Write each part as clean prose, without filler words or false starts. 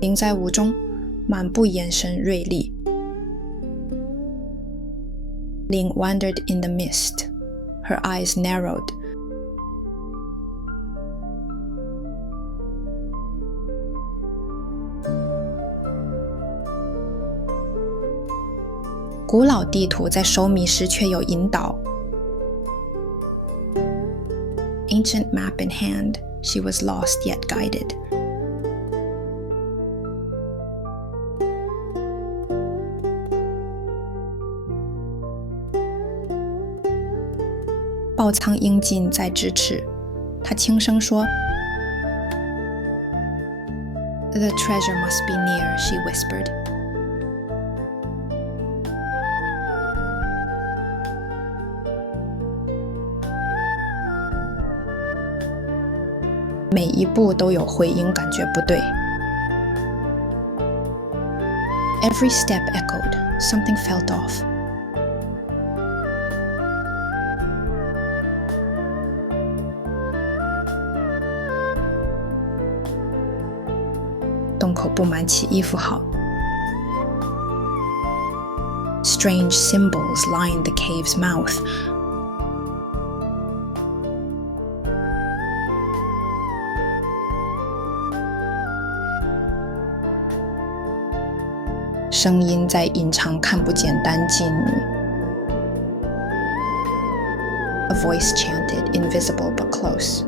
Ling 在雾中漫步，眼神锐利。Ling wandered in the mist. Her eyes narrowed. 古老地图在收迷时却有引导。Ancient map in hand, she was lost yet guided. 宝藏应尽在咫尺，她轻声说 The treasure must be near, she whispered. 每一步都有回音，感觉不对。Every step echoed, something felt off. 洞口布满起衣服好。Strange symbols lined the cave's mouth. 声音在隐藏看不见单进。A voice chanted, invisible but close.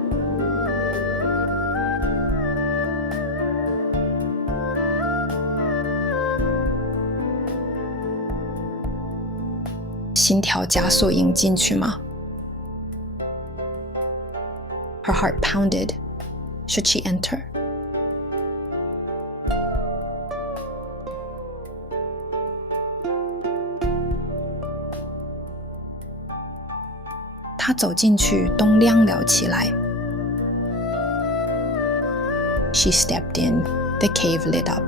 心跳加速，应进去吗？ Her heart pounded. Should she enter?他走进去，灯亮了起来。She stepped in. The cave lit up.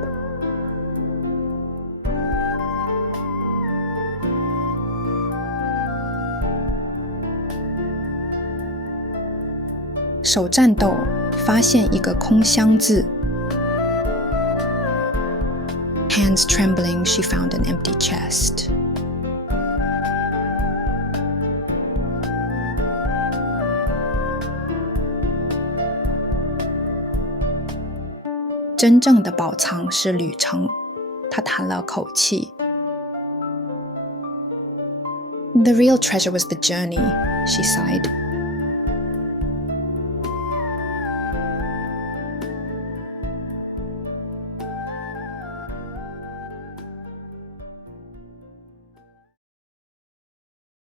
手战斗，发现一个空箱子。Hands trembling, she found an empty chest. 真正的宝藏是旅程，他叹了口气。The real treasure was the journey, she sighed.